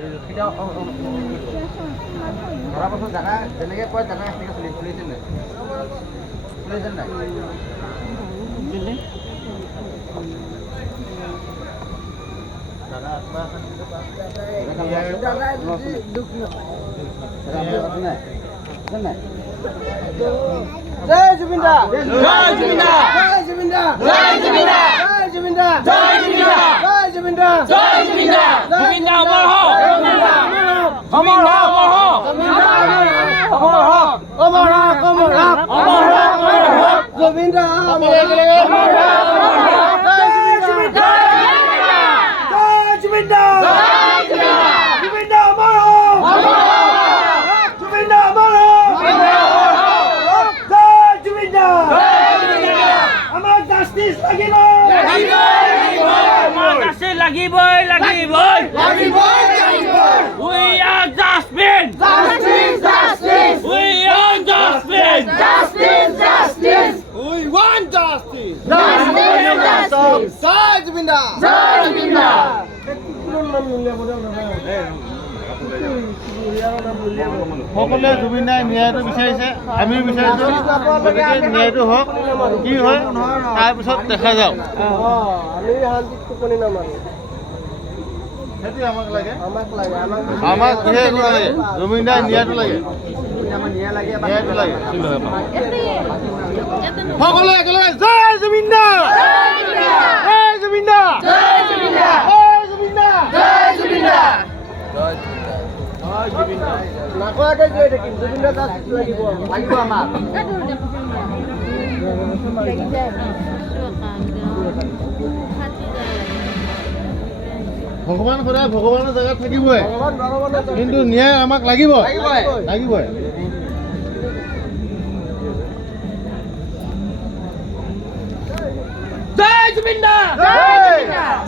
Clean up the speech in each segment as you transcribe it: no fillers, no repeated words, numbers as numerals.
ধৰা পাছত জাগা যেনেকৈ কয় জাগা সেনেকৈ চলিছে নাই চলিছে নাই জয় জুবিন দা জয় জুবিন দা জয় জুবিন দা জয় জুবিন দা জয় জুবিন দা জয় জুবিন দা জয় জুবিন দা জয় জুবিন দা জুবিন দা অমৰ হওক অমৰ হওক জুবিন দা অমৰ হওক অমৰ হওক অমৰ হওক অমৰ হওক অমৰ হওক জুবিন দা অমৰ হওক জয় জুবিন দা জয় জুবিন দা জুবিন দা অমৰ হওক জুবিন দা অমৰ হওক জয় জুবিন দা আমাক জাস্টিস লাগিব লাগিবই লাগিবই We are Jasmine! We are Jasmine! We want justice Justice! জয় জুবিন দা সকলোৱে জুবিন দাই ন্যায়টো বিচাৰিছে, আমিও বিচাৰিছোঁ। গতিকে ন্যায়টো হওক, কি হয় তাৰপিছত দেখা যাওক। আমি শান্তিত টোপনি নামাৰো সেইটোৱে আমাক লাগে। আমাক লাগে আমাক কিহে একো নালাগে, জুবিন দাই ন্যায়টো লাগে, আমাৰ নিয়া লাগে ন্যায়টো লাগে। সকলোৱে একেলগে জয় জুবিন দা! জয় জুবিন দা! জয় জুবিন দা! নাকোৱাকৈ গৈ থাকিম জুবিন দা জাস্টিস লাগিব লাগিব আমাক ভগৱান সদায় ভগৱানৰ জেগাত থাকিবই, ভগৱান ভগৱানৰ কিন্তু ন্যায় আমাক লাগিবই লাগিবই। জয় জুবিন দা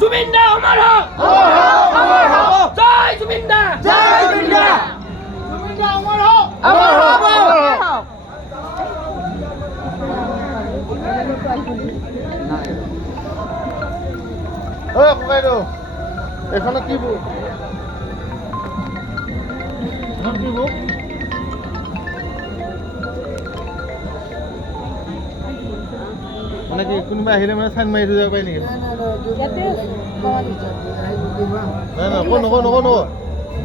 জুবিন দা অমৰ হওক জয় জুবিন দা জুবিন দা অমৰ হওক ঐ ককাইদেউ, এইখনত কি বুক? এইখন কি বুক? মানে কি কোনোবা আহিলে মানে চাইন মাৰি থৈ যাব পাৰি নেকি? নাই নকওঁ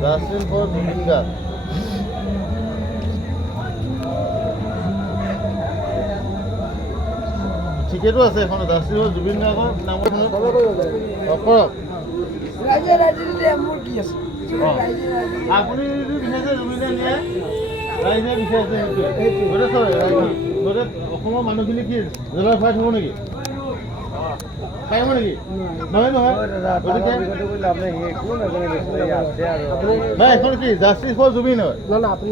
জাষ্টিন ফৰ জুবিন গাৰ্গ। ঠিকেতো আছে এখন জাষ্টিন ফৰ জুবিন গাৰ্গৰ নামৰ কৰক। মোৰ কি আছে আপুনি যদি বিচাৰিছে জুবিন দাই ন্যায়, ৰাইজে বিচাৰিছে সেইটোৱে। গোটেই অসমৰ মানুহখিনি কি জেলত ভৰাই থ'ব নেকি? পাৰিব নেকি? নহয় গতিকে নাই, এখন কি জাষ্টিস ফৰ জুবিন হয়। না আপুনি